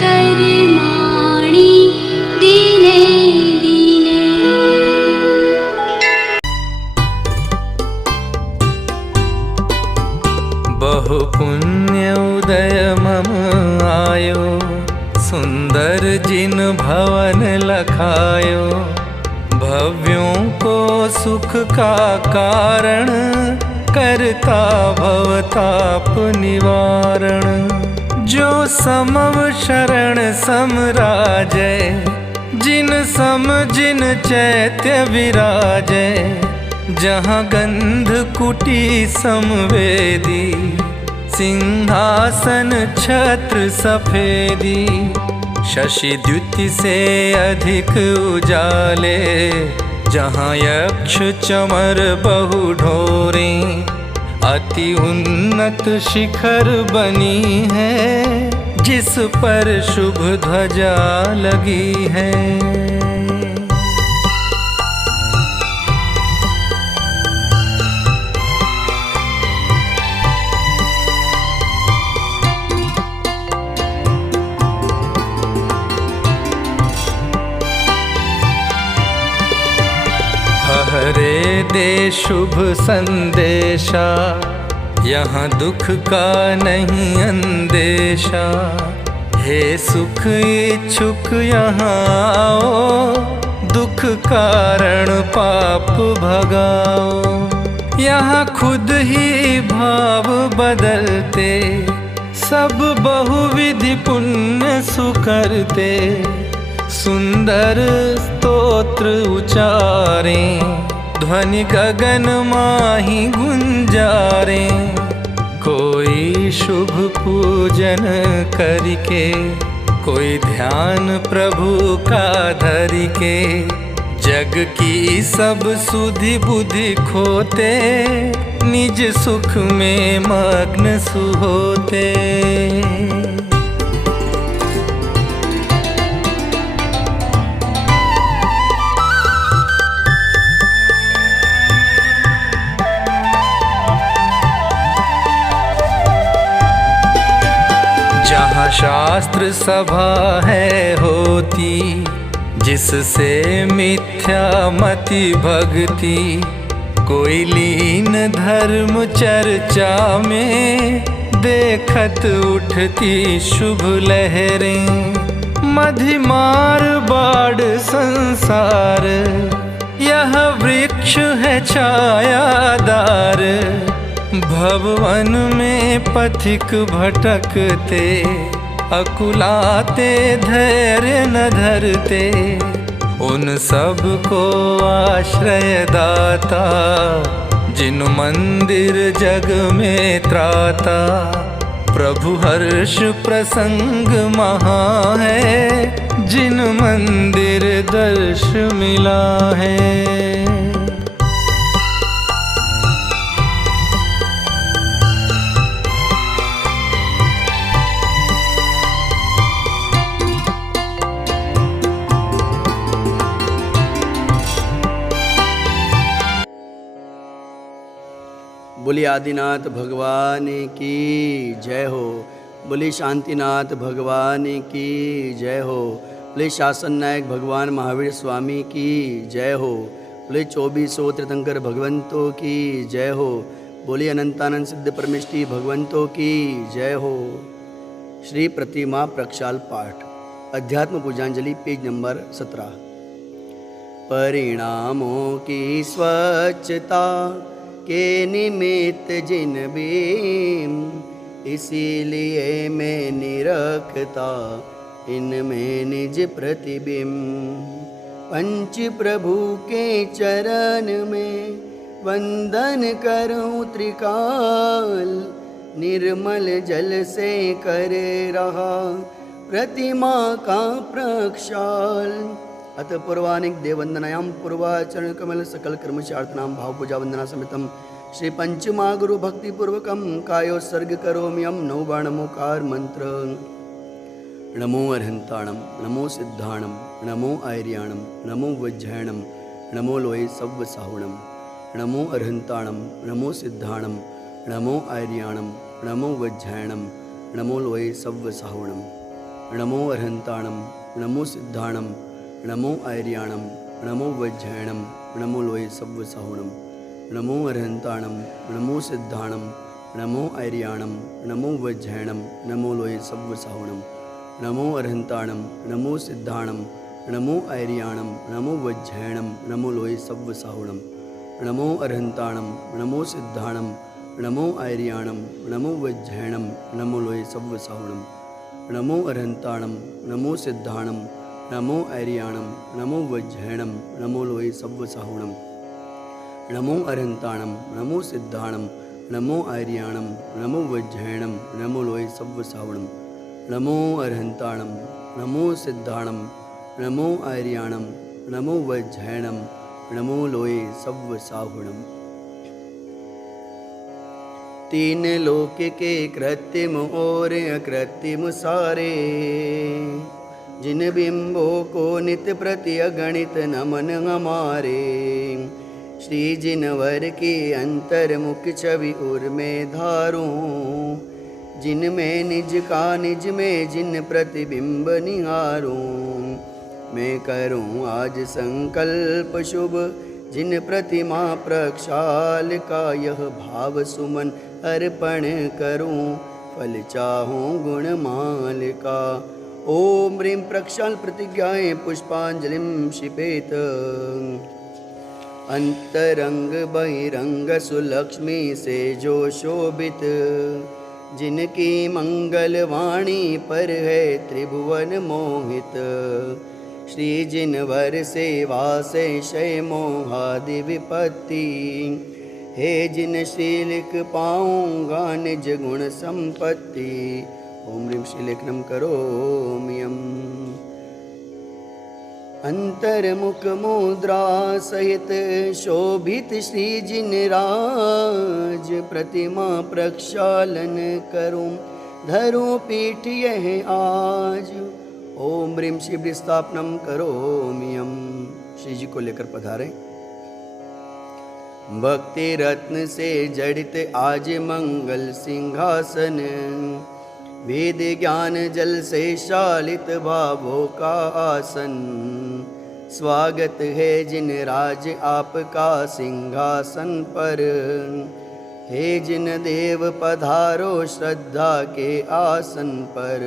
कर्माणि दिने दिने। बहु पुण्य उदय मम आयो, सुंदर जिन भवन लखायो। भव्यों को सुख का कारण, करता भवताप निवारण। जो समव शरण सम राजै, जिन सम जिन चैत्य विराजै। जहाँ गंध कुटी समवेदी, सिंहासन छत्र सफेदी। शशि द्युति से अधिक उजाले, जहाँ यक्ष चमर बहु ढोरे। अति उन्नत शिखर बनी है, जिस पर शुभ ध्वजा लगी है। हरे दे शुभ संदेशा, यहाँ दुख का नहीं अंदेशा। हे सुख इच्छुक यहाँ आओ, दुख कारण पाप भगाओ। यहाँ खुद ही भाव बदलते, सब बहुविधि पुण्य सुकरते। सुंदर स्तोत्र उचारें, ध्वनि गगन माही गुंजारे। कोई शुभ पूजन करके, कोई ध्यान प्रभु का धरिके। जग की सब सुधि बुद्धि खोते, निज सुख में मग्न सुहोते। जहाँ शास्त्र सभा है होती, जिससे मिथ्या मति भक्ति। कोई लीन धर्म चर्चा में, देखत उठती शुभ लहरें। मधिमार बाढ़ संसार, यह वृक्ष है छायादार। भवन में पथिक भटकते, अकुलाते धैर्य न धरते। उन सब को आश्रय दाता, जिन मंदिर जग में त्राता। प्रभु हर्ष प्रसंग महा है, जिन मंदिर दर्श मिला है। बोली आदिनाथ भगवान की जय हो। बोली शांतिनाथ भगवान की जय हो। बोली शासन नायक भगवान महावीर स्वामी की जय हो। बोली 2400 तीर्थंकर भगवंतों की जय हो। बोली अनंतानंद सिद्ध परमेष्टि भगवंतों की जय हो। श्री प्रतिमा प्रक्षाल पाठ अध्यात्म पूजांजलि पेज नंबर 17। परिणामों की स्वच्छता के निमित्त जिन बीम, इसीलिए मैं निरखता इनमें निज प्रतिबिंब। पंच प्रभु के चरण में वंदन करूं त्रिकाल, निर्मल जल से करे रहा प्रतिमा का प्रक्षाल। अत पूर्वानिक देववंदनायां पूर्वाचरण कमल सकल कर्मचार्थनाम भाव पूजा वंदना समितम श्री पंचमा गुरु भक्ति पूर्वकम कायोत्सर्ग करोम्यम नवबाणमुकार मंत्र। नमो अर्हंताणम, नमो सिद्धाणम, नमो आर्याणम, नमो वज्रयणम, नमो लोये सव्व साहुणम। नमो अर्हंताणम, नमो सिद्धाणम, नमो आर्याणम, नमो वज्रयणम, नमो लोये सव्व साहुणम। नमो अरहंताणम, नमो सिद्धाणम, नमो आर्याणम, नमो वज्रैणम, नमो लोये सव्व साहुणम। नमो अरहंताणम, नमो सिद्धाणम, नमो आर्याणम, नमो वज्रैणम, नमो लोये सव्व साहुणम। नमो अरहंताणम, नमो सिद्धाणम, नमो आर्याणम, नमो वज्रैणम, नमो लोये सव्व साहुणम। नमो अरहंताणम, नमो सिद्धाणम, नमो आर्याणम, नमो वज्रैणम, नमो लोये सव्व साहुणम। नमो अरहंताणम, नमो सिद्धाणम, नमो आर्याणम, नमो वज्रैणम, नमो लोये सव्व साहुणम। नमो अरहंताणम, नमो सिद्धाणम, नमो आर्याणम, नमो वज्रैणम, नमो लोये सव्व साहुणम। नमो अरहंताणम, नमो सिद्धाणम, नमो आर्याणम, नमो वज्रैणम, नमो लोये सव्व साहुणम। तीन लोक के कृत्रिम और अकृत्रिम सारे, जिन बिंबों को नित प्रति अगणित नमन हमारे। श्री जिनवर की अंतर्मुख छवि उर में धारूं, जिनमें निज का निज में जिन प्रतिबिंब निहारूं। मैं करूं आज संकल्प शुभ, जिन प्रतिमा प्रक्षाल का यह भाव सुमन अर्पण करूं। फल चाहूं गुणमाल का। ओम ह्रीं प्रक्षाल प्रतिज्ञाएं पुष्पांजलिं क्षिपेत। अंतरंग बहिरंग सुलक्ष्मी से जो शोभित, जिनकी मंगल वाणी पर है त्रिभुवन मोहित। श्री जिनवर सेवा से शय मोहादि विपत्ति, हे जिन श्री लिख पाऊंगा निज गुण संपत्ति। ओम ह्रीं श्रीलेखनम करोमि यम्। अंतर्मुख मुद्रा सहित शोभित श्री जिनराज, प्रतिमा प्रक्षालन करूं धरूं पीठ यह आज। ओम ह्रीं शिव स्थापनम करोमि यम्। श्री जी को लेकर पधारें। भक्ति रत्न से जड़ित आज मंगल सिंहासन, वेद ज्ञान जल से शालित भावों का आसन। स्वागत है जिन राज आपका सिंहासन पर, हे जिन देव पधारो श्रद्धा के आसन पर।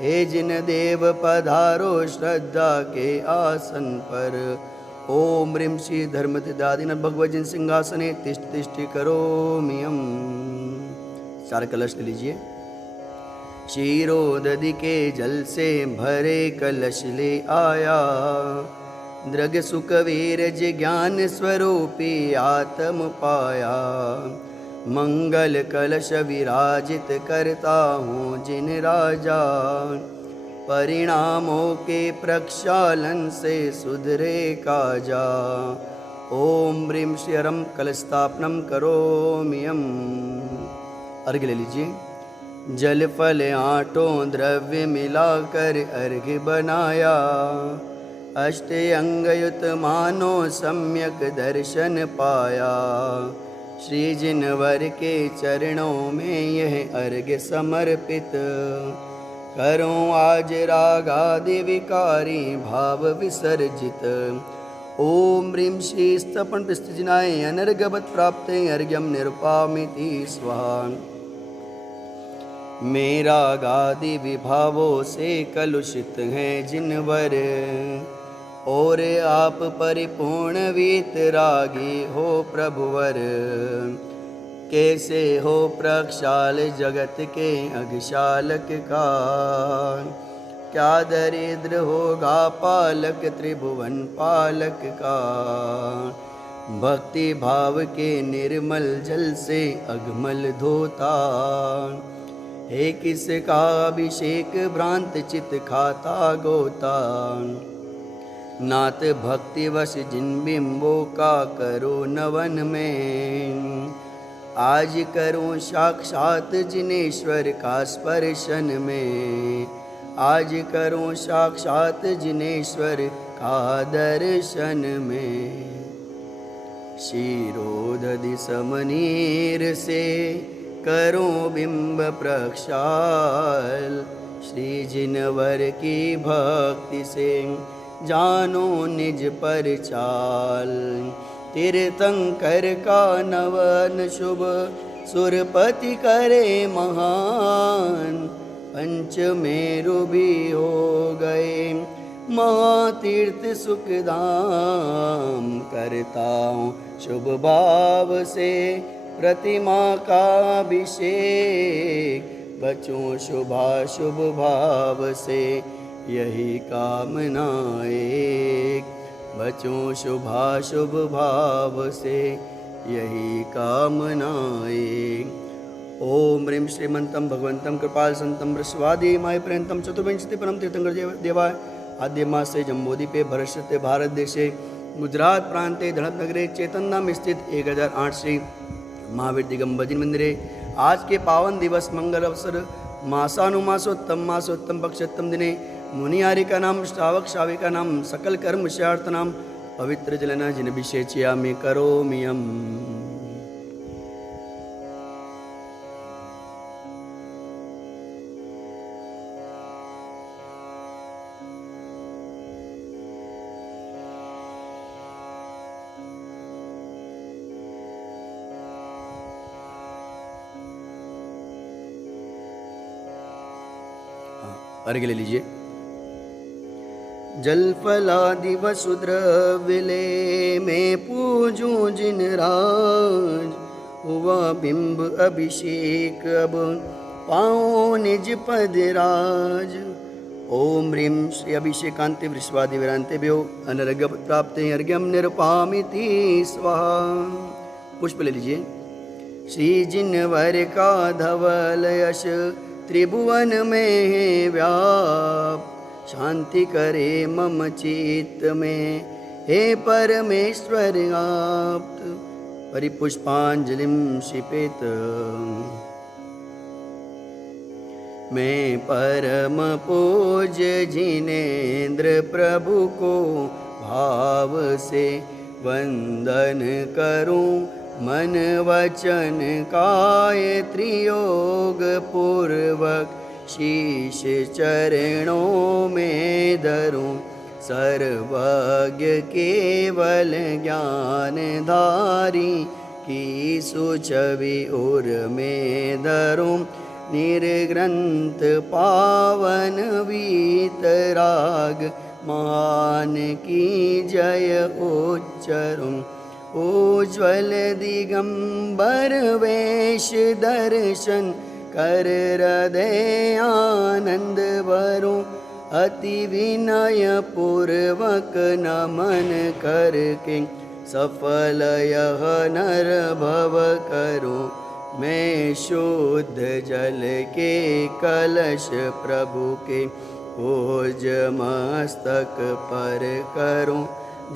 हे जिन देव पधारो श्रद्धा के आसन पर। ओम ह्रीं श्री धर्मदादिन भगवजिन सिंहासने तिष्ठ तिष्ठ करोमि यम्। चार कलश ले लीजिए। क्षीरोदधि के जल से भरे कलश ले आया, दृग सुख वीरज ज्ञान स्वरूपी आत्म पाया। मंगल कलश विराजित करता हूँ जिन राजा, परिणामों के प्रक्षालन से सुधरे काजा। ओम ह्रीं श्रीरम कलश स्थापनम करोमि यम्। अर्घ्य ले लीजिए। जल फल आठों द्रव्य मिलाकर अर्घ्य बनाया, अष्ट अंगयुत मानो सम्यक दर्शन पाया। श्री जिनवर के चरणों में यह अर्घ्य समर्पित, करूं आज रागादि विकारी भाव विसर्जित। ओम ह्रीं श्री स्तपन पिस्तजिनाय अनर्घवत् प्राप्ते अर्घ्यम निरुपामिति स्वाहा। मेरा गादि विभावों से कलुषित हैं जिनवर, और आप परिपूर्ण वीतरागी हो प्रभुवर। कैसे हो प्रक्षाल जगत के अघशालक का, क्या दरिद्र होगा पालक त्रिभुवन पालक का। भक्ति भाव के निर्मल जल से अगमल धोता, हे किसका अभिषेक भ्रांत चित खाता गोता। नाथ भक्ति वश जिन बिंबों का करो नवन में, आज करूं साक्षात जिनेश्वर का स्पर्शन में। आज करूं साक्षात जिनेश्वर का दर्शन में। क्षीरोदधि समनीर से करूं बिंब प्रक्षाल, श्री जिनवर की भक्ति से जानो निज पर चाल। तीर्थंकर का नवन शुभ सुरपति करे महान। पंचमेरु भी हो गए महातीर्थ सुखधाम। करता हूँ शुभ भाव से प्रतिमा का अभिषेक। बचूं शुभाशुभ भाव से यही कामना एक। बचूं शुभाशुभ भाव से यही कामना एक। ओम ह्रीं श्रीमन्तं भगवन्तं कृपाल संतं वृषवादी माय पर्यन्तं चतुर्विंशति परम तीर्थंकर देवाय आद्य मासे जम्बूद्वीपे भरतते भारत देशे गुजरात प्रांते धड़कनगरे चेतनधाम स्थित 1008 श्री महावीर दिगंबर जी मंदिरे आज के पावन दिवस मंगल अवसर मासानुमासोत्तम पक्षोत्तम दिने मुनियारी का नाम श्रावक श्राविका नाम सकल कर्म विषयार्थ नाम पवित्र जलना जिन विषेच्यामि करोम्यहम्। अर्घ्य ले लीजिए। जल फलादि वसुद्रव्यले में पूजूं जिन राज। हुआ बिंब अभिषेक अब पाओ निज पद राज। ओम ह्रीं श्री अभिषेकांते वृषवादि विरांते भ्यो अनर्घ्य प्राप्ते अर्घ्यम निरुपामिति स्वाहा। पुष्प ले लीजिए। श्री जिनवर का धवल यश त्रिभुवन में है व्याप। शांति करे मम चित्त में हे परमेश्वर आप्त। परिपुष्पांजलिं क्षिपेत मैं परम पूज्य जिनेन्द्र प्रभु को भाव से वंदन करूं। मन वचन काय त्रियोग पूर्वक शीश चरणों में धरूं। सर्वज्ञ केवल ज्ञानधारी की सुछवि उर में धरूं। निर्ग्रंथ पावन वीतराग मान की जय उच्चरूं। उज्ज्वल दिगंबर वेश दर्शन कर हृदय आनंद भरूं। अति विनय पूर्वक नमन करके सफल यह नर भव करूं। मैं शुद्ध जल के कलश प्रभु के ओज मस्तक पर करूं।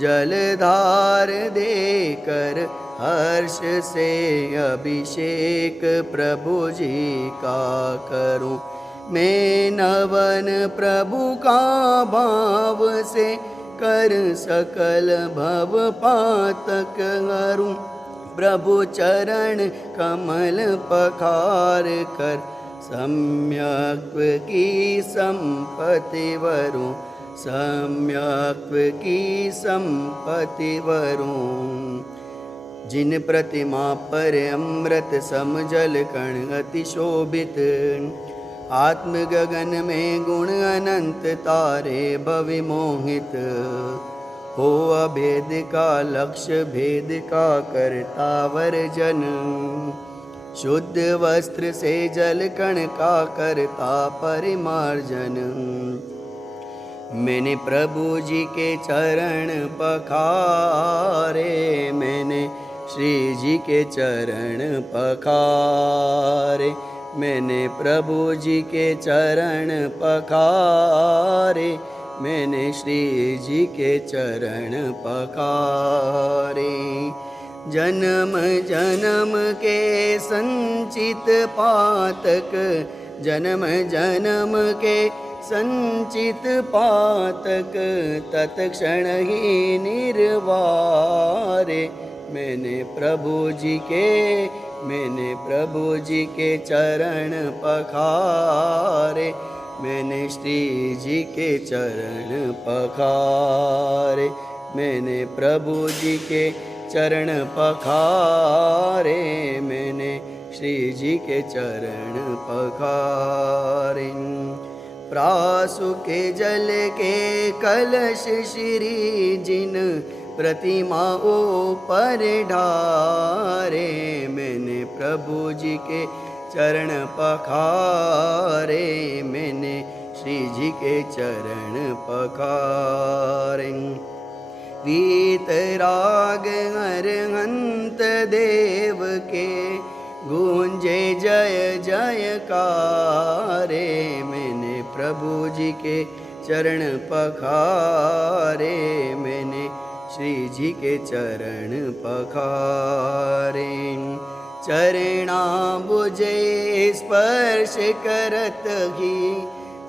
जलधार देकर हर्ष से अभिषेक प्रभु जी का करूं। मैं नवन प्रभु का भाव से कर सकल भव पातक हरूं। प्रभु चरण कमल पखार कर सम्यक् की संपत्ति वरूं। सम्यक् की संपत्ति वरूं। जिन प्रतिमा पर अमृत सम जल कण अति शोभित। आत्म गगन में गुण अनंत तारे भवि मोहित। हो अभेद का लक्ष्य भेद का करता वर्जन। शुद्ध वस्त्र से जल कण का करता परिमार्जन। मैंने प्रभु जी के चरण पखारे। मैंने श्री जी के चरण पखारे। मैंने प्रभु जी के चरण पखारे। मैंने श्री जी के चरण पखारे। जन्म जन्म के संचित पातक। जन्म जन्म के संचित पातक तत्क्षण ही निर्वारे। मैंने प्रभु जी के चरण पखारे। मैंने श्री जी के चरण पखारे, मैंने प्रभु जी के चरण पखारे, मैंने श्री जी के चरण पखारे। प्रासु के जल के कलश श्री जिन प्रतिमा ऊपर ढारे, मैंने प्रभु जी के चरण पखारे, मैंने श्री जी के चरण पखारे। वीतराग अरहंत देव के गूंजे जय जयकारे, मैंने प्रभु जी के चरण पखारे, मैंने श्री जी के चरण पखारे। चरणा बुझे स्पर्श करत ही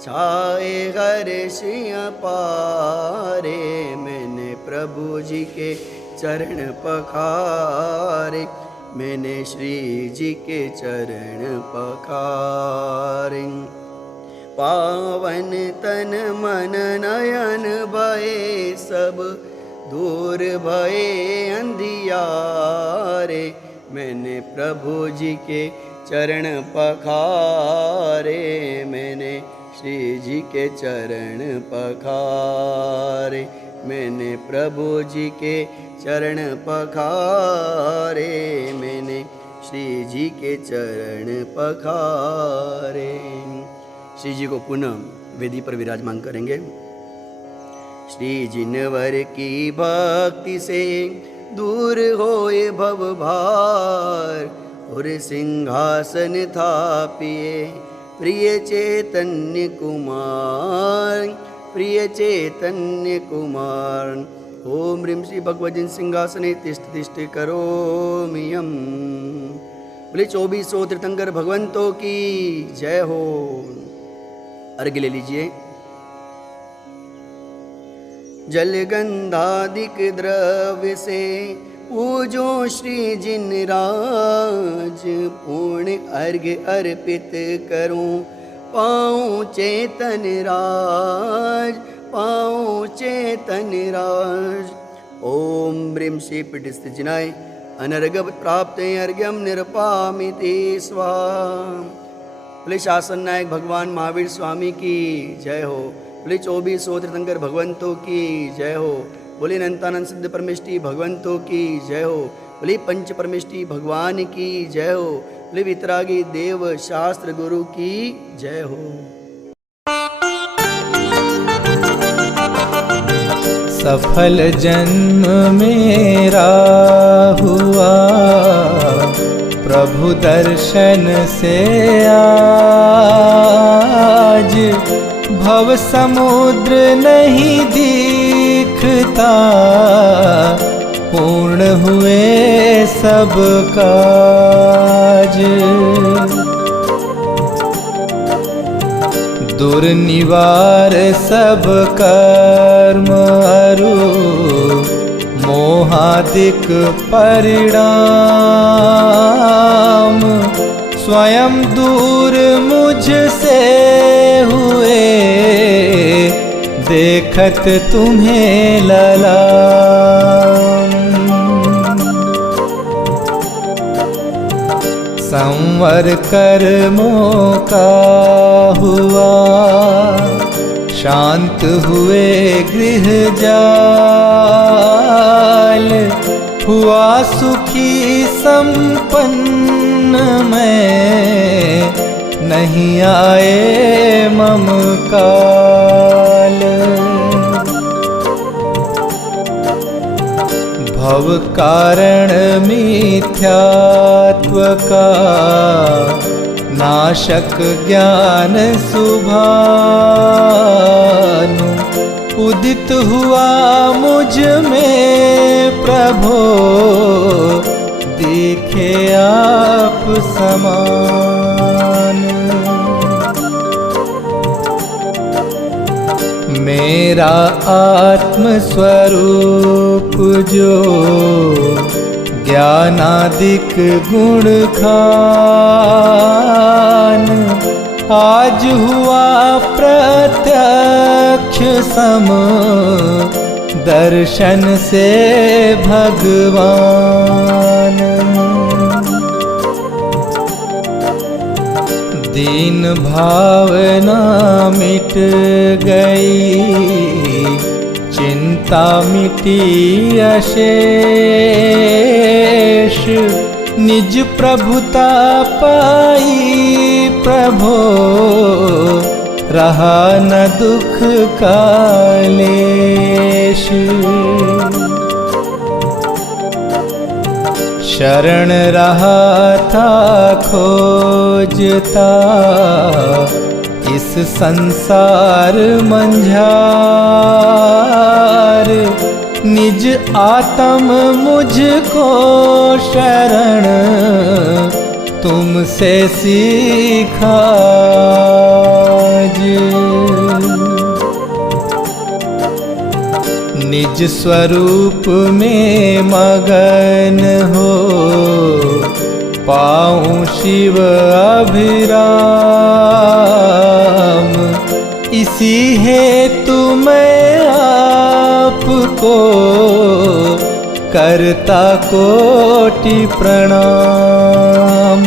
छाए हर्ष अपारे, मैंने प्रभु जी के चरण पखारे, मैंने श्री जी के चरण पखारे। पावन तन मन नयन भये सब दूर भये अंधियारे, मैंने प्रभु जी के चरण पखारे, मैंने श्री जी के चरण पखारे, मैंने प्रभु जी के चरण पखारे, मैंने श्री जी के चरण पखारे। श्री जी को पुनः वेदी पर विराजमान करेंगे। श्री जिनवर की भक्ति से दूर होए भव भार, और सिंहासन थापिए प्रिय चैतन्य कुमार, प्रिय चैतन्य कुमार। ओम ह्रीं श्री भगवतीं सिंहासने तिष्ठ तिष्ठ करोमि यम्। बोले 2400 तीर्थंकर भगवंतों की जय हो। अर्घ्य ले लीजिए। जलगंधादिक द्रव्य से पूजो श्री जिनराज, पूर्ण अर्घ्य अर्पित करूं पाऊं चेतन राज, पाऊं चेतन राज। ओम ह्रीं श्री पीठस्थिजिनाय अनर्घ्य प्राप्त अर्घ्यम निरपामिति स्वाहा। बोले शासन नायक भगवान महावीर स्वामी की जय हो। बोले 2400 तीर्थंकर भगवंतों की जय हो। बोले अनंतानंद सिद्ध परमेष्टि भगवंतों की जय हो। बोले पंच परमेष्टि भगवान की जय हो। बोले वितरागी देव शास्त्र गुरु की जय हो। सफल जन्म मेरा हुआ प्रभु दर्शन से आज, भव समुद्र नहीं दिखता पूर्ण हुए सब काज। दुर्निवार सब कर्म अरु मोहादिक परिणाम, स्वयं दूर मुझसे हुए देखत तुम्हें ललाम। संवर कर्मों का हुआ शांत हुए गृह जाल, हुआ सुखी संपन्न मैं नहीं आए मम काल। भव कारण मिथ्यात्व का नाशक ज्ञान सुभानु, उदित हुआ मुझ में प्रभो दिखे आप समान। मेरा आत्म स्वरूप जो ज्ञानादिक गुण खान, आज हुआ प्रत्यक्ष सम दर्शन से भगवान। दीन भावना मिट गई, चिंता मिटी अशेष। निज प्रभुता पाई प्रभो, रहा न दुख कालेश। शरण रहा था खोजता, इस संसार मंझार। निज आत्म मुझको शरण, तुमसे सीखा निज स्वरूप में मगन हो, पाऊं शिव अभिराम। इसी हेतु मैं आपको करता कोटि प्रणाम।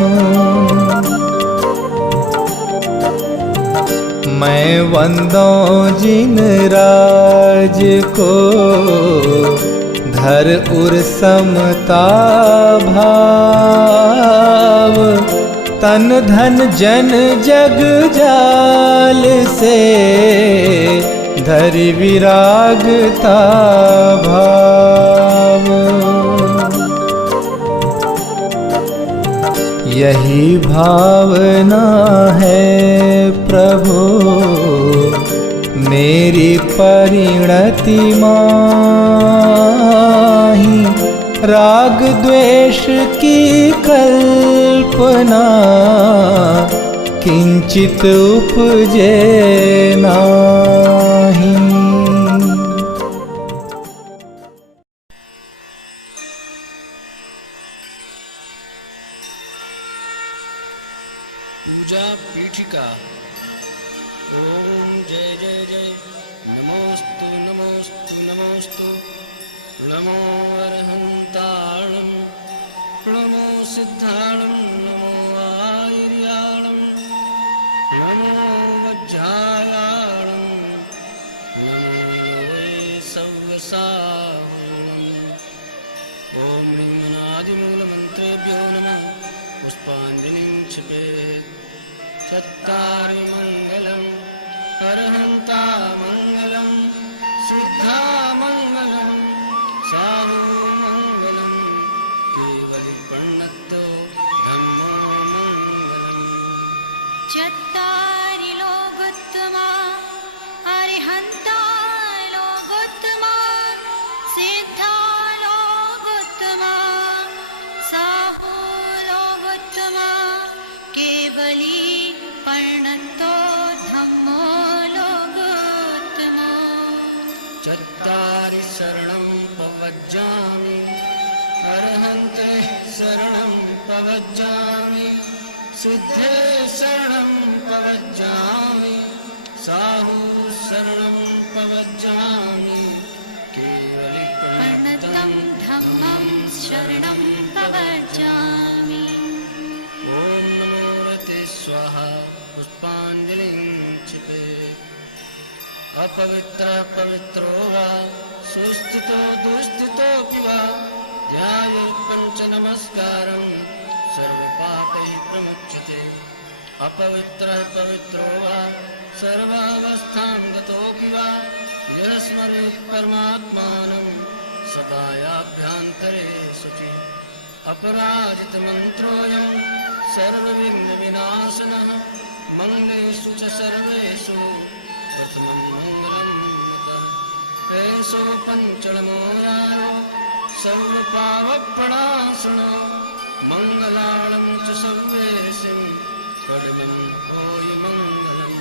मैं वंदों जिन राज को, धर उर समता भाव। तन धन जन जग जाल से, धरि विरागता भाव। यही भावना है प्रभु, मेरी परिणति माही। राग द्वेष की कल्पना, किंचित उपजे नाही। पूजा पीठिका। ओम जय जय जय, नमोस्तु नमोस्तु नमोस्तु। नमो अरहंताणं, नमो सिद्धाणं, नमो आयर्याणं, नमो वज्रायाणं, नमो वै सव्यसायणम्। ओम निम्नादिमूलमन्त्रेभ्यो नमः। पुष्पाञ्जलिं क्षिपेत्। सत्तारि मङ्गलम्, अरहन्ता मङ्गलम्, सिद्धा मङ्गलम्, साहु मङ्गलम्, केवलि प्रणतो धम्मो मङ्गलम्। चत्तारि लोकोत्तमा, अरिहन्ता लोकोत्तमा, सिद्धा लोकोत्तमा, साहु लोकोत्तमा, केवली प्रणतो धम्मो लोकोत्तमा। चत्तारि शरणं प्रवज्जामि, अरहन्ते शरणं प्रवज्जामि, सिद्धे शरणं प्रवज्जामि, साहु शरणं प्रवज्जामि, केवलि प्रणतं धम्मं शरणं प्रवज्जामि। ओम नमो रते स्वाहा। पुष्पाञ्जलिं क्षिपेत्। अपवित्र पवित्रो वा, सुस्थितो दुस्थितोऽपि वा, ध्यायेत् पञ्चनमस्कारं, सर्वपापैः प्रमुच्यते। अपवित्रः पवित्रो वा, सर्वावस्थां गतोऽपि वा, यः स्मरेत् परमात्मानं, सकायाभ्यन्तरे शुचि। अपराजितमन्त्रोऽयं सर्वविघ्नविनाशनः, मङ्गलेषु च सर्वेषु प्रथमं मङ्गलं यतः। प्रेषो पञ्चमोयाय सर्वपापप्रणाशनो, मङ्गलानं च सर्वेषां परमं भूय मङ्गलम्।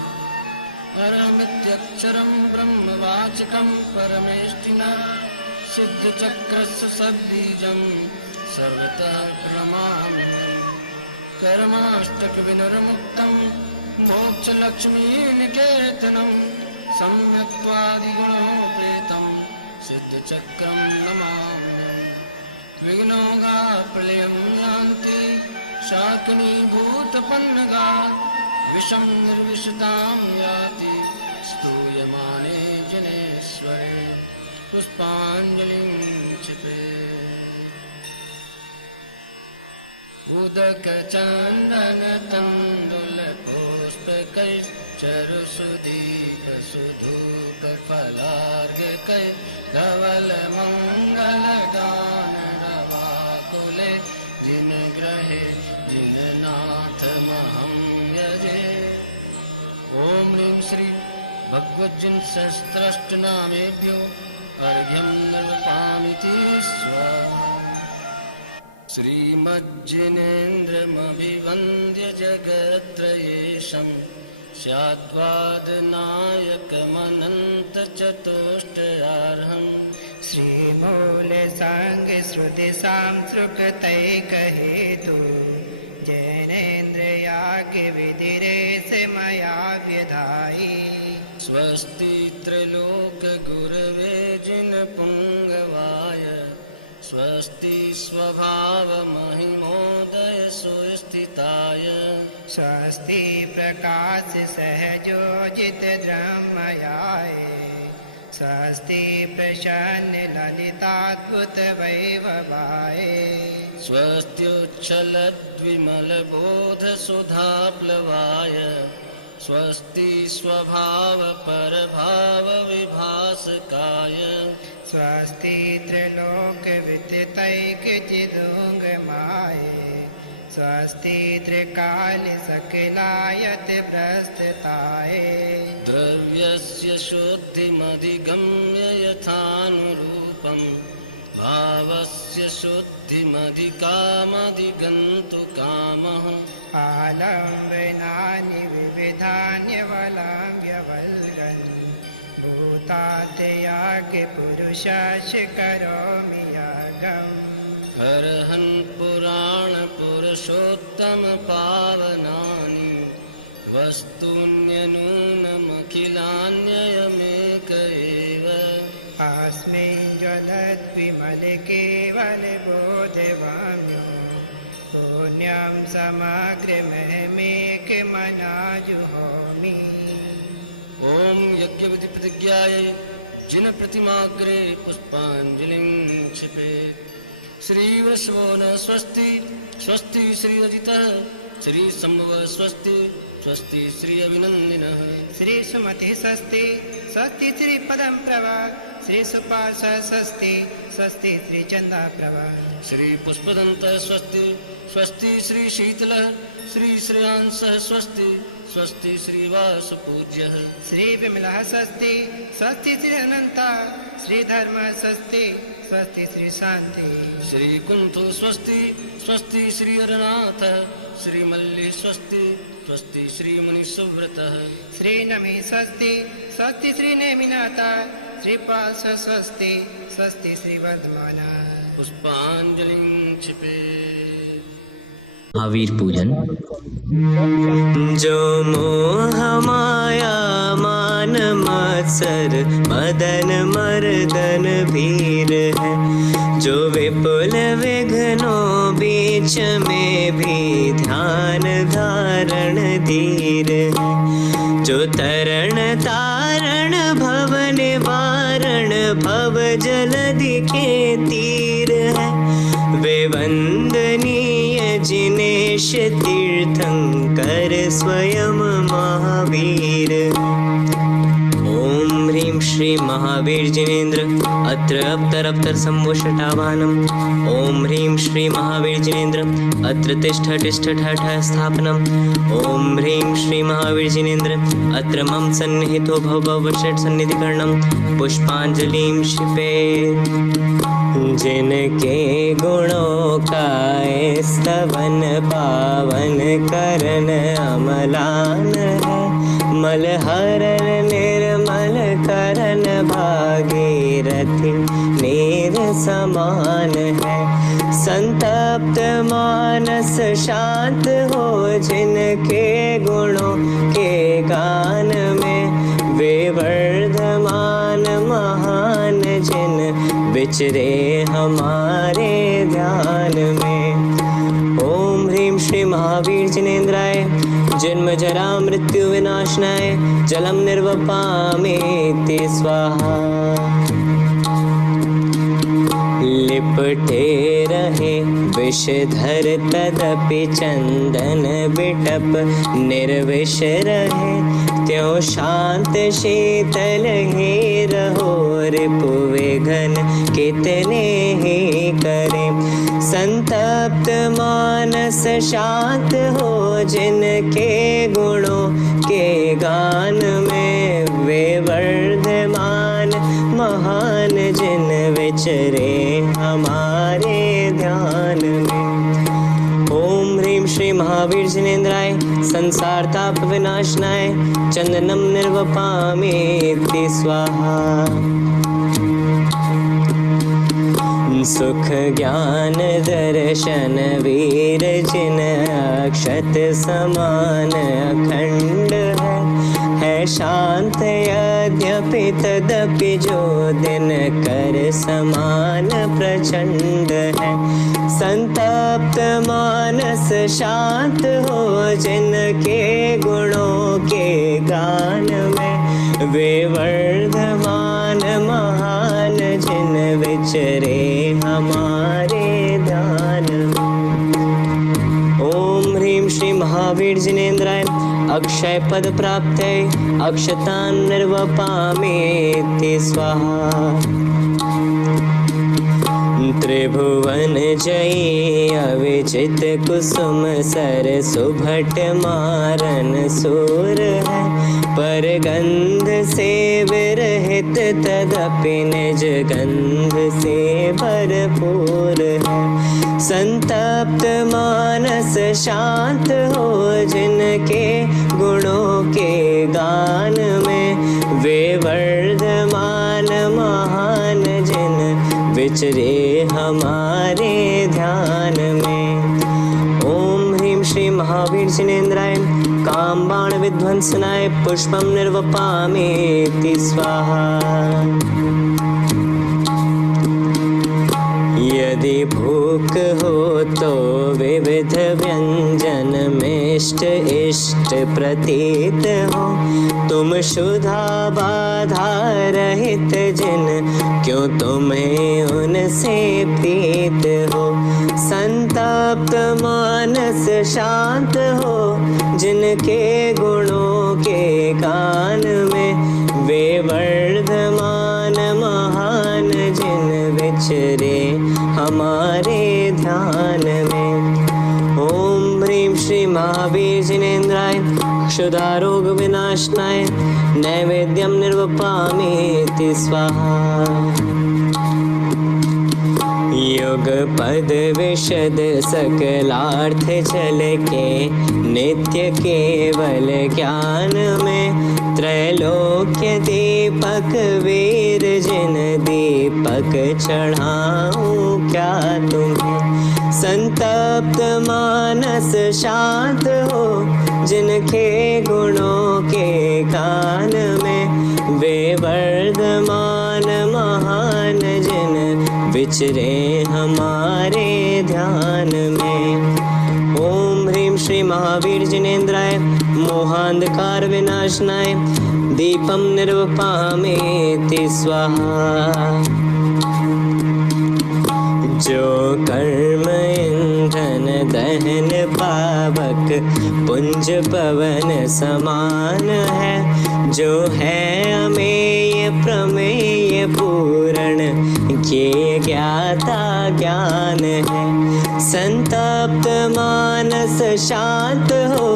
अरहमित्यक्षरं ब्रह्मवाचकं परमेष्टिनः, सिद्धचक्रस्य सद्बीजं सर्वतः प्रणमामि। कर्माष्टकविनिर्मुक्तं मोक्षलक्ष्मी निकेतनं सम्यक्त्वादिगुणोपेतं सिद्धचक्रं नमाम्यहम्। विघ्नौघा प्रलयं यान्ति शाकिनीभूतपन्नगा विषं निर्विशतां याति स्तूयमाने जनेश्वरे पुष्पाञ्जलिं क्षिपे। उदक चंदन तंदुल पुष्प चरुसुदीप सुधूप फलार्घ कै धवल मंगल गान रवाकुले जिन ग्रहे जिन नाथ महं यजे। ओम ह्रीं श्री भगवज्जिन सहस्त्रष्टनामेभ्यो अर्घ्यं निर्वपामिति स्वाहा। श्रीमज्जिनेन्द्रमभिवन्द्य जगत्त्रयेशं स्याद्वादनायकमनन्तचतुष्टयार्हम्। श्रीमूलसाङ्गश्रुतिसांसृकृतैकहेतु जैनेन्द्रयाज्ञविधिरेश मया व्यधायि। स्वस्ति त्रैलोक्यगुरवे जिनपुङ्गवाय स्वस्ति स्वभावमहिमोदय सुस्थिताय। स्वस्ति प्रकाश सहजोजितद्रह्मयाय स्वस्ति प्रसन्न ललिताद्भुत वैभवाय। स्वस्त्युच्छलद्विमलबोधसुधाप्लवाय स्वस्ति स्वभावपरभावविभासकाय। स्वस्ति त्रिलोकविदितैकचिदुङ्गमाय स्वस्ति त्रिकालसकलायत प्रस्थिताय। द्रव्यस्य शुद्धिमधिगम्य यथानुरूपं भावस्य शुद्धिमधिकामधिगन्तुकामः। आलम्बनानि विविधान्यवलम्ब्यवल्गन् भूतात्ययाज्ञपुरुषास्य करोमि यागम्। हरहन् पुराणपुरुषोत्तमपावनानि वस्तून्यनूनमखिलान्ययमेक एव। अस्मिन् ज्वलद्विमलकेवलबोधवाम्यो पुण्यं समग्रमहमेकमनाजुहोमि। ओम यज्ञविधि प्रतिज्ञायै जिन प्रतिमाग्रे पुष्पाञ्जलिं क्षिपेत्। श्री वैष्णवो न स्वस्ति स्वस्ति श्री अजितः श्री सम्भव स्वस्ति स्वस्ति श्री अभिनन्दिनः। श्री सुमति स्वस्ति स्वस्ति श्री पदम प्रभा श्री सुपास स्वस्ति स्वस्ति श्री चंदा प्रभा। श्री पुष्पदंत स्वस्ति स्वस्ति श्री शीतलः श्री श्रेयांस स्वस्ति स्वस्ति श्री वासुपूज्यः। श्री विमलः स्वस्ति स्वस्ति श्री अनंता श्री धर्म स्वस्ति स्वस्ति श्री शांति। श्री कुंतु स्वस्ति स्वस्ति श्री अरनाथ श्री मल्ली स्वस्ति स्वस्ति श्री मुनि सुव्रतः। श्री नमी स्वस्ति स्वस्ति श्री नेमिनाथा श्री पास स्वस्ति स्वस्ति श्री वर्धमाना। पुष्पांजलिं क्षिपे। महावीर पूजन। जो मोह माया मान मत्सर मदन मर्दन भीर है, जो विपुल विघ्नों बीच में भी ध्यान धारण धीर है, जो तरण तारण भव निवारण भव जलधि के तीर है, वे वंदनीय जिनेश तीर्थंकर स्वयं महावीर। ओम ह्रीं श्री महावीर जिनेन्द्र अत्र अवतर संवोषटावाहनम्। ओम ह्रीं श्री महावीर जिनेन्द्र अत्र तिष्ठ तिष्ठ ठठ स्थापनम्। ओम ह्रीं श्री महावीर जिनेन्द्र अत्र मम सन्निहितो भव भव षट् सन्निधिकरणम्। पुष्पांजलिं क्षिपेत्। जिनके गुणों का स्तवन पावन करन अमलान है, मलहरन निर्मल करन भागीरथी नीर समान है। संतप्त मानस शांत हो जिनके गुणों के गान में वे वर्धमान महान जिन विचरे हमारे ध्यान में। ओम ह्रीं श्री महावीर जिनेन्द्राय जन्म जरा मृत्यु विनाशनाय जलम निर्वपामेति स्वाहा। लिपटे रहे विषधर तदपि चंदन बिटप निर्विष रहे त्यों शांत शीतल ही रहो रिपुविघन कितने ही करें। संतप्त मानस शांत हो जिनके गुणों के गान में वे वर्धमान महान जिन विचरे हमारे ध्यान में। ओम ह्रीं श्री महावीर जिनेन्द्राय संसार ताप विनाशनाय चंदनम निर्वपामेति स्वाहा। सुख ज्ञान दर्शन वीर जिन अक्षत समान अखंड है शांत यद्यपि तदपि जो दिन कर समान प्रचंड है। संतप्त मानस शांत हो जिनके गुणों के गान में वे वर्धमान महान जिन विचरे हमारे ध्यान में। ओम ह्रीं श्री महावीर जिनेन्द्राय अक्षय पद प्राप्ते अक्षतान् निर्वपामेति स्वाहा। त्रिभुवन जयी अविचित कुसुम सर सुभट मारन सूर है पर गंध से विरहित तदपि निज गंध से भरपूर है। संतप्त मानस शांत हो जिनके गुणों के गान में वे वर्धमान महान जिन विचरे हमारे ध्यान में। ओम ह्रीं श्री महावीर जिनेन्द्राय काम बाण विध्वंसनाय पुष्पम निर्वपामेति स्वाहा। यदि भूख हो तो विविध व्यंजन मिष्ट इष्ट प्रतीत हो तुम शुद्धा बाधा रहित जिन क्यों तुम्हें उनसे प्रीत हो। संतप्त मानस शांत हो जिनके गुणों के गान में वे वर्धमान महान जिन विचरे हमारे ध्यान में। ओम ह्रीं श्री महावीर जिनेन्द्राय क्षुधारोग विनाशनाय नैवेद्यम निर्वपामेति स्वाहा। युग पद विशद सकलार्थ जल के नित्य केवल ज्ञान में त्रैलोक्य दीपक वीर जिन दीपक चढ़ाऊं क्या तुम्हें। संतप्त मानस शांत हो जिनके गुणों के गान में वे वर्धमान महान जिन विचरे हमारे ध्यान में। ओम ह्रीं श्री महावीर जिनेन्द्राय मोहांधकार विनाशनाय दीपम निर्वपामेति स्वाहा। जो कर्म ईंधन दहन पावक पुंज पवन समान है जो है अमेय प्रमेय पूर्ण ये ज्ञाता ज्ञान है। संतप्त मानस शांत हो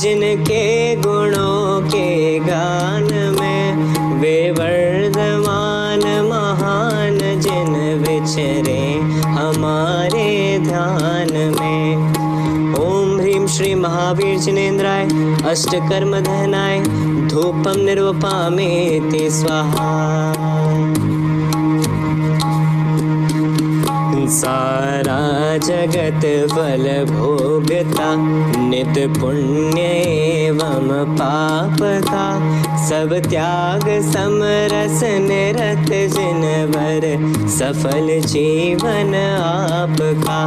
जिनके गुणों के गान में वे वर्धमान महान जिन विचरे हमारे ध्यान में। ओम ह्रीं श्री महावीर जिनेन्द्राय अष्टकर्म दहनाय धूपम निर्वपामेति स्वाहा। सारा जगत फल भोगता, नित पुण्य एवं पाप का, सब त्याग समरस निरत जिनवर, सफल जीवन आपका।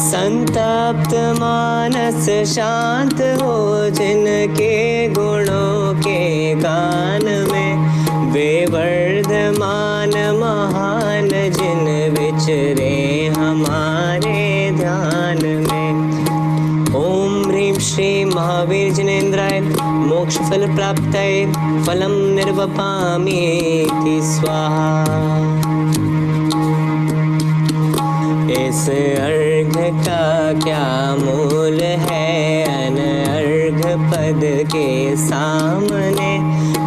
संतप्त मानस शांत हो जिनके गुणों के गान में, वे वर्धमान महान जिन विचरे हमारे ध्यान में। ओम ह्रीं श्री महावीर जिनेन्द्राय मोक्ष फल प्राप्तये फलम निर्वपामीति स्वाहा। इस अर्घ का क्या मूल है अनर्घ पद के सामने,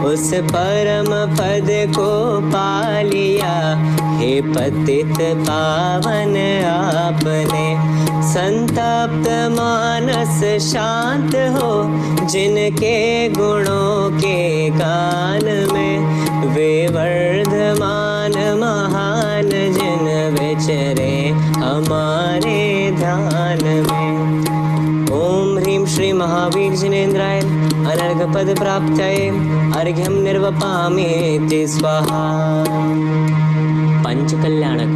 उस परम पद को पा लिया हे पतित पावन आपने। संतप्त मानस शांत हो जिनके गुणों के गान में, वे वर्धमान महान जिन विचरे हमारे ध्यान में। ओम ह्रीं श्री महावीर जिनेन्द्राय अनर्घ पद प्राप्तये अर्घ्यं निर्वपामीति स्वाहा। पंच कल्याणक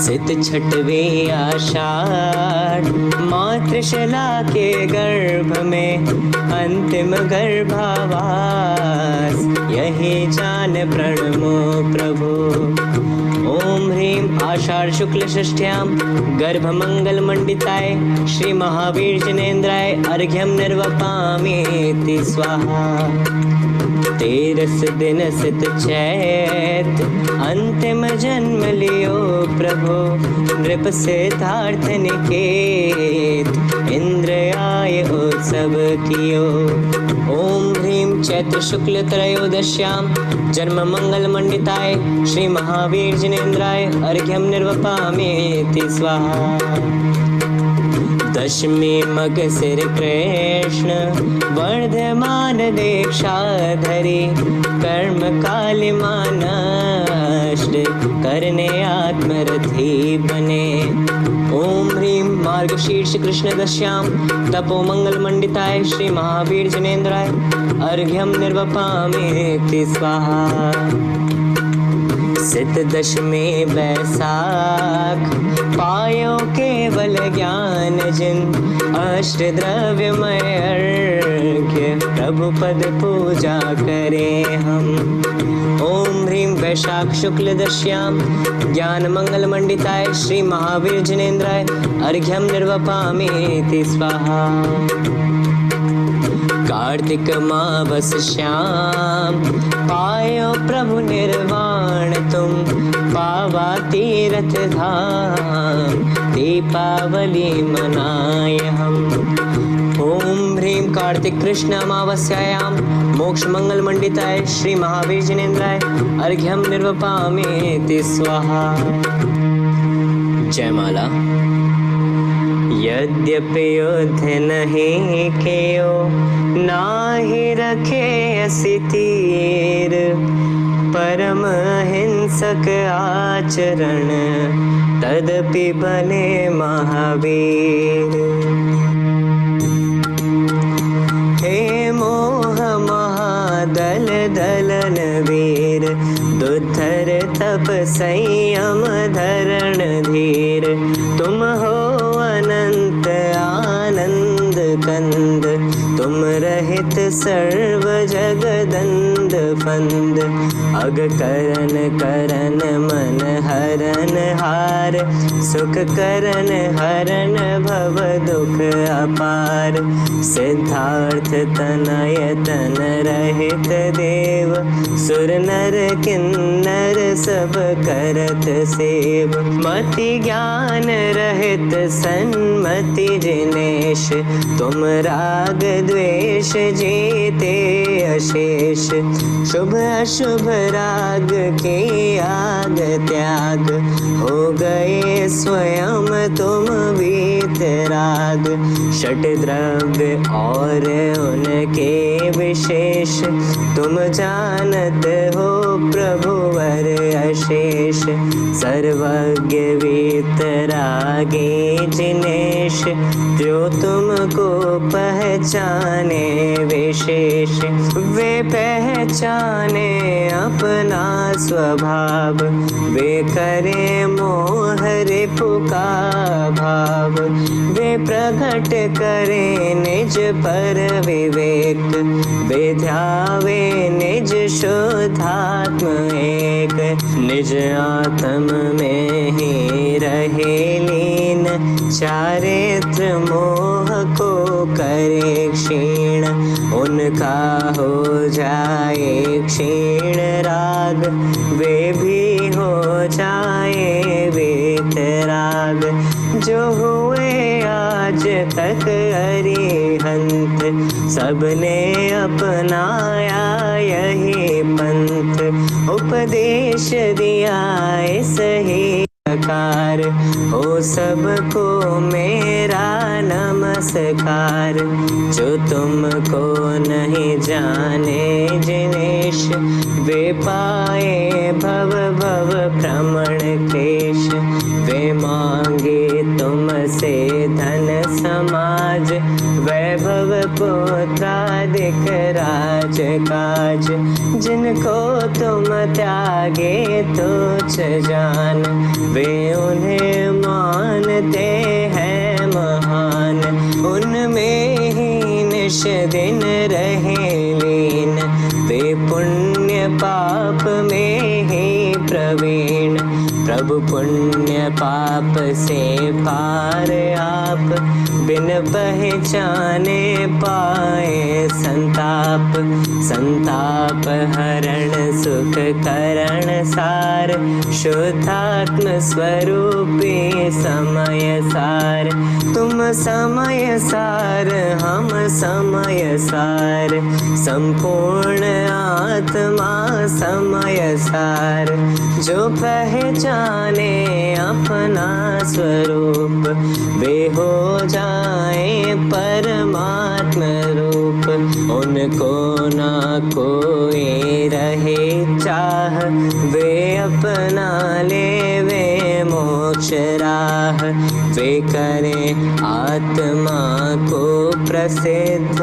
सित छठवें आषाढ़, मातृशला के गर्भ में अंतिम गर्भावास, यही जान प्रणमो प्रभु। ओम ह्रीं आषाढ़ शुक्ल षष्ठ्यां गर्भ मंगल मंडिताय श्री महावीर जिनेन्द्राय अर्घ्यं निर्वपामीति स्वाहा। 13 दिन सित चैत अंतिम जन्म लियो प्रभु, नृप सिद्धार्थ निकेत इंद्र आय उत्सव कियो। ओम ह्रीं चैत्र शुक्ल त्रयोदश्यां जन्म मंगल मंडिताय श्री महावीर जिनेन्द्राय अर्घ्यं निर्वपामीति स्वाहा। दशमी मग सिर कृष्ण वर्धमान दीक्षाधरी, कर्म कालिमा नष्ट करने आत्मरथी बने। ओम ह्रीं मार्गशीर्ष कृष्ण दश्यां तपो मंगल मंडिताय श्री महावीर जिनेन्द्राय अर्घ्यं निर्वपामीति स्वाहा। सित दशमी बैसाख पायो केवल ज्ञान जिन, अष्ट द्रव्यमय अर्घ्य प्रभु पद पूजा करें हम। ओम ह्रीं वैशाख शुक्ल दश्यां ज्ञान मंगल मंडिताय श्री महावीर जिनेन्द्राय अर्घ्यं निर्वपामीति स्वाहा। कार्तिक मावस श्याम पायो प्रभु निर्वाण तुम, पावा तीरथ धाम दीपावली मनाय हम। ओम ह्रीं कार्तिक कृष्ण अमावस्यायां मोक्ष मंगल मंडिताय श्री महावीर जिनेन्द्राय अर्घ्यं निर्वपामीति स्वाहा। जयमाला। यद्यपि युद्ध नहीं कियो, नाहि रखे असि तीर, परम हिंसक आचरण तदपि बने महावीर। हे मोह महादल दलन वीर, दुद्धर तप संयम धरण धीर, तुम हो अनंत आनंद कंद, तुम रहित सर्व जगदंद फंद। अग करन करन मन हरन हार, सुख करन हरन भव दुख अपार। सिद्धार्थ तनय तन रहित देव, सुर नर किन्नर सब करत सेव। मति ज्ञान रहित सन्मति जिनेश, तुम राग द्वेष जीते अशेष। शुभ अशुभ राग के आग त्याग, हो गए स्वयं तुम वीतराग। षट द्रव्य और उनके विशेष, तुम जानत हो प्रभुवर अशेष सर्वज्ञ वीतरागी जिनेश जो तुमको पहचाने विशेष वे पहचाने अपना स्वभाव वे करे मोह रिपु का भाव वे प्रकट करे निज पर विवेक वे ध्यावे निज शुद्धात्म एक निज आत्म में ही रहे लीन चारित्र मोह को करे क्षीण उनका हो जाए क्षीण राग वे भी हो जाए वीतराग जो हुए आज तक अरिहंत सबने अपनाया यही पंथ उपदेश दिया सही प्रकार हो सबको मेरा नमस्कार जो तुमको नहीं जाने जिनेश वे पाए भव भव भ्रमण क्लेश वे मांगे तुमसे धन समाज वैभव पुत्रादिक राज काज जिनको तुम त्यागे तुच्छ जान वे उन्हें मानते हैं महान उनमें ही निश दिन रहे लीन वे पुण्य पाप में ही प्रवीण प्रभु पुण्य पाप से पार आप बिन पहचाने पाए संताप संताप हरण सुख करण सार शुद्धात्म स्वरूपी समय सार तुम समय सार हम समय सार संपूर्ण आत्मा समय सार जो पहचाने अपना स्वरूप वे हो जाए परमात्म रूप उनको ना कोई रहे चाह वे अपना ले वे मोक्ष राह वे करें आत्मा को प्रसिद्ध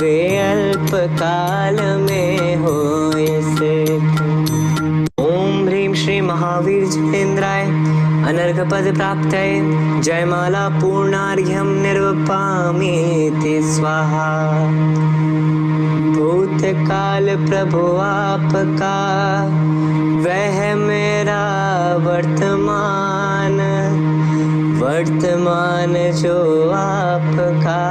वे अल्प काल में हो सिद्ध। ओम ह्रीं श्री महावीर जयेंद्राय अनर्घ पद प्राप्त है जयमाला पूर्णार्घ्यम निर्वपामीति स्वाहा। भूतकाल प्रभु आपका वह मेरा वर्तमान वर्तमान जो आपका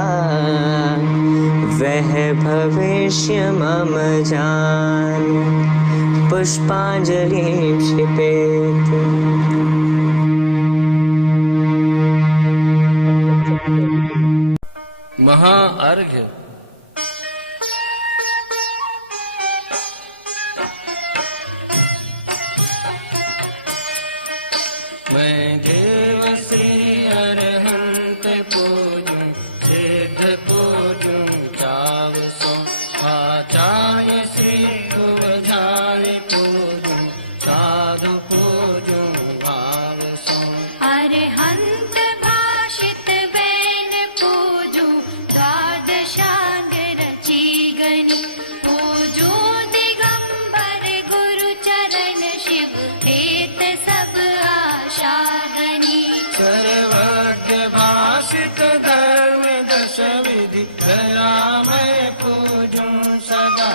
वह भविष्य मम जान। पुष्पांजलि क्षिपेत्। महाअर्घ्य। मैं देव श्री अरहंत पूजूं सिद्ध पूजूं चाव सो आचार्य श्री गुवझाली पूजूं साधु पूजूं भाव सो अरहंत भाषित वैन पूजूं द्वादशांग रची गनी पूजूं दिगंबर गुरु चरण शिव हेत सब आशागनी। सर्वज्ञ भाषित धर्म दश विधि दया मैं पूजूं सदा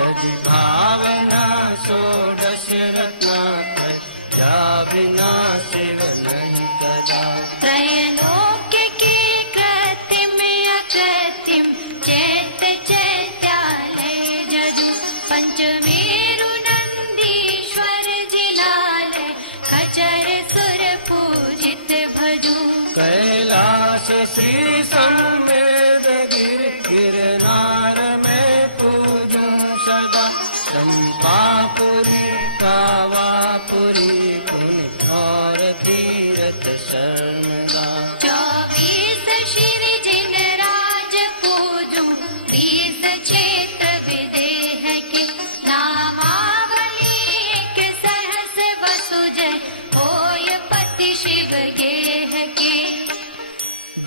यदि भावना षोडश रत्नात्रय या बिना शिव नहीं कदा। त्रैलोक्य के कृत्रिम अकृत्रिम चैत्य चैत्यालय जदु पंचमेरु नंदीश्वर जिनालय खचर सुर पूजित भजू। कैलाश श्री संवेद गिर गिरनार में पूजूं सदा चंपापुरी कावापुरी पुण्य और तीर्थ शरणदा। 24 श्री जिन राज पूजू 20 क्षेत्र विदेह के नामावली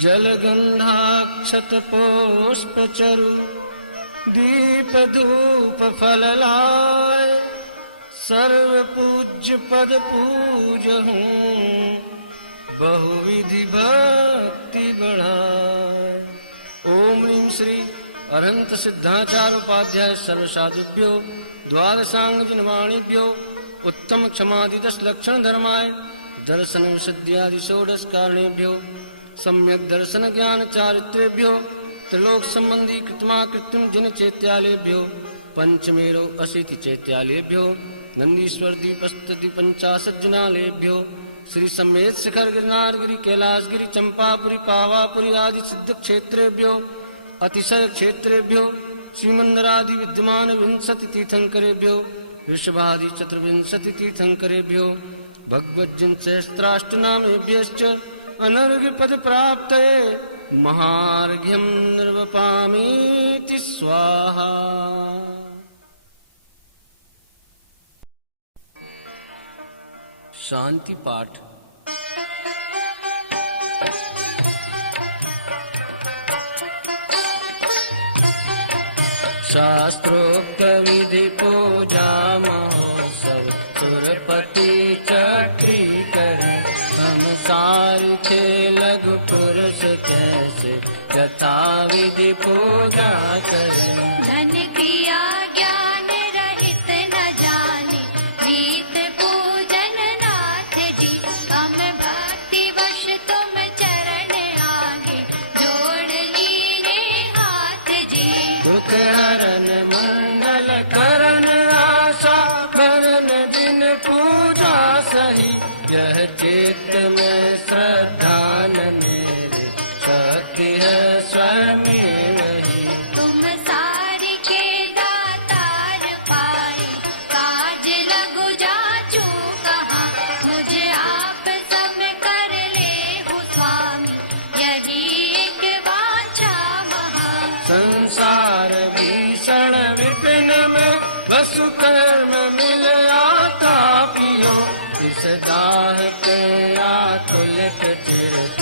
जलगंधाक्षत पुष्पचरु दीप धूप फल लाय, सर्व पूज्य पद पूजहूँ, बहुविधि भक्ति बढ़ाए। ओम ह्रीं श्री अरहंत सिद्धाचार्य उपाध्याय सर्वसाधुभ्यो द्वादशांग जिनवाणीभ्यो उत्तम क्षमादि 10 लक्षण धर्माय दर्शन सिद्ध्यादि षोडश कारणेभ्यो सम्यक दर्शन ज्ञान चारित्रेभ्यो त्रिलोक संबंधी कृत्मा कृत्रिम जिन चैत्यालयभ्यो पंचमेरो अशीति चैत्यालयभ्यो नंदीश्वर दीपस्तति 50 जिनालयभ्यो श्री समेत शिखर गिरनार गिरी कैलाश गिरी चंपापुरी पावापुरी आदि सिद्ध क्षेत्रेभ्यो अतिशय क्षेत्रेभ्यो श्रीमंदरादि विद्यमान 20 तीर्थंकरेभ्यो ऋषभादि 24 तीर्थंकरेभ्यो भगवज्जन सहस्त्राष्टनामेभ्यश्च अनर्घ्य पद प्राप्तये महार्घ्यं निर्वपामीति स्वाहा। शांति पाठ। शास्त्रोक्त विधि पूजा महोत्सव सुरपति चक्री करे, हम सारी थे लघु पुरुष कैसे यथा विधि पूजा करे। धन क्रिया ज्ञान रहित न जाने, प्रीत पूजन नाथ जी। हम भक्ति वश तुम चरण आगे, जोड़ लीने हाथ जी। दुख हरन मंगल करन आशा, भरन दिन पूजा सही। यह चित्त में श्रद्धा न मेरे, शक्ति है स्वयं वही। तुम सारी के दातार पाए, काज लगु जाचू कहाँ। मुझे आप सब कर ले हो स्वामी, यही एक वांछा महा। संसार भीषण विपिन में वसु कर्म मिल आता पियो। इस दाह के आकुल चित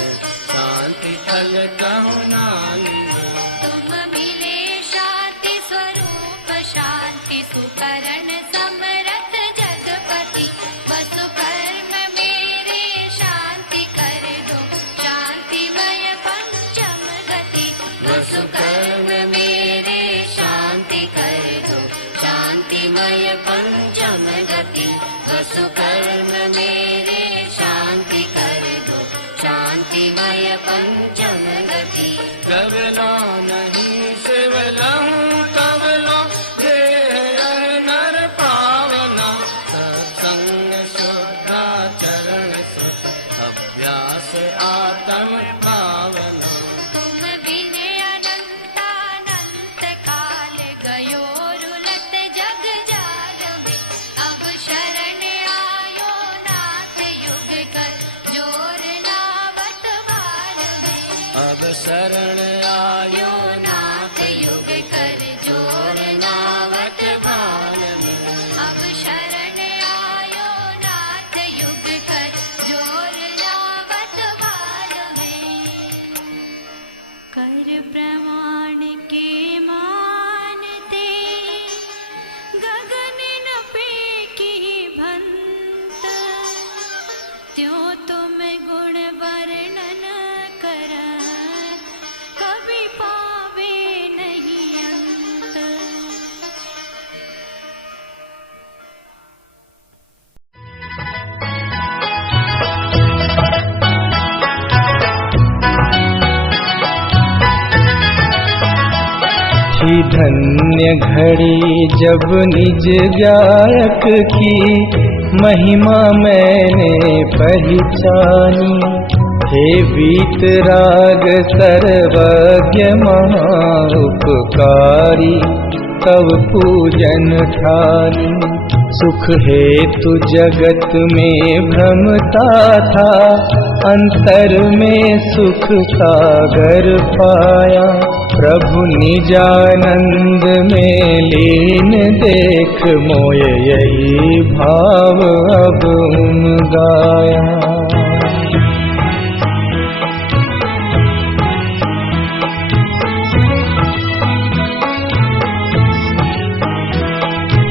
शांति फल कहूँ नालियो। तुम मिले शांति स्वरूप, शांति सुकरण समरथ जगपति। वसु कर्म मेरे शांति कर दो, शांतिमय पंचम गति। वसु कर्म मेरे शांति कर दो, शांतिमय पंचम गति। वसु कर्म मेरे शांति कर दो, शांतिमय पंचम गति। कबला नहीं सेवलहूँ कबलो, ये नर पावना। सत्संग शुद्धा चरण सुख, अभ्यास आत्म भावना। तुम बिन अनंतानंत काल, गयो रुलत जग जाल में। अब शरण आयो नाथ युग कर, जोर नावत वाल में। अब शरण आयो नाथ युग कर, जोर नावत वाल में। अब शरण आयो नाथ युग कर, जोर नावत वाल में। कर प्रमाण के मानते, गगन न पेखी भंत। त्यों तुम गुण वर्णन कर, कभी पावे नहीं अंत। थी धन्य घड़ी जब निज गायक की महिमा मैंने पहचानी। हे वीतराग सर्वज्ञ महा उपकारी, तब पूजन ठानी। सुख हेतु जगत में भ्रमता था, अंतर में सुख सागर पाया। प्रभु निजानंद में लीन देख, मोय यही भाव अब गाया।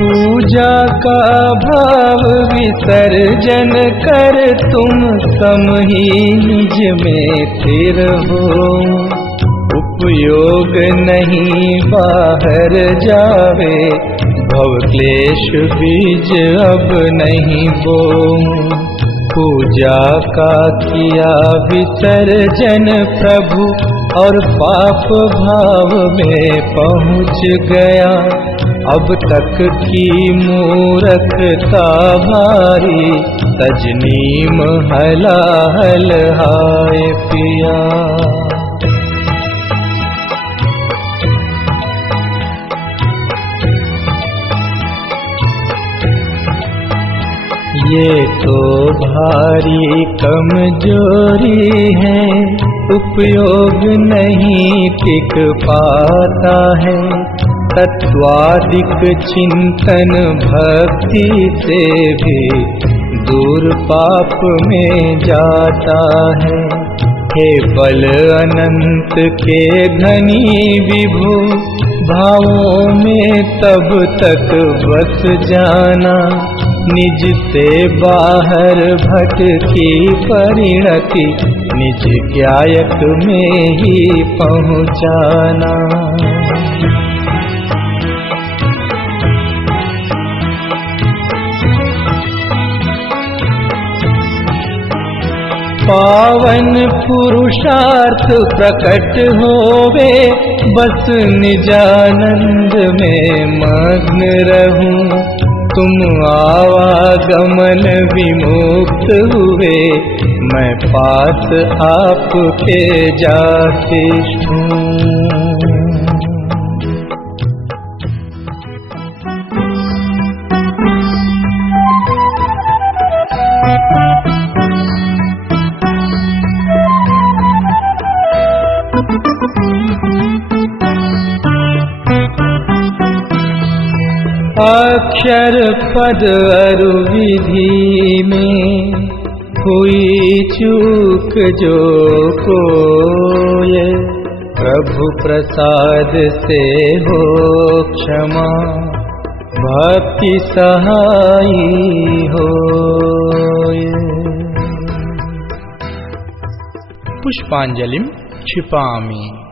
पूजा का भाव विसर्जन कर तुम सम ही निज में स्थिर हो। उपयोग नहीं बाहर जावे, भव क्लेश बीज अब नहीं बोऊं। पूजा का किया विसर्जन प्रभु और पाप भाव में पहुँच गया। अब तक की मूर्खता भारी, तजनीम हलाहल हाय पिया। ये तो भारी कमजोरी है, उपयोग नहीं टिक पाता है। तत्वादिक चिंतन भक्ति से भी दूर पाप में जाता है। हे बल अनंत के धनी विभु, भावों में तब तक बस जाना। निज से बाहर भटकी परिणति, निज ज्ञायक में ही पहुँचाना। पावन पुरुषार्थ प्रकट होवे, बस निजानंद में मग्न रहूं। तुम आवागमन विमुक्त हुए, मैं पास आपके जाते हूँ। अक्षर पद अरु विधि में हुई चूक जो कोय, प्रभु प्रसाद से हो क्षमा, भक्ति सहाई होय। पुष्पांजलिं क्षिपामि।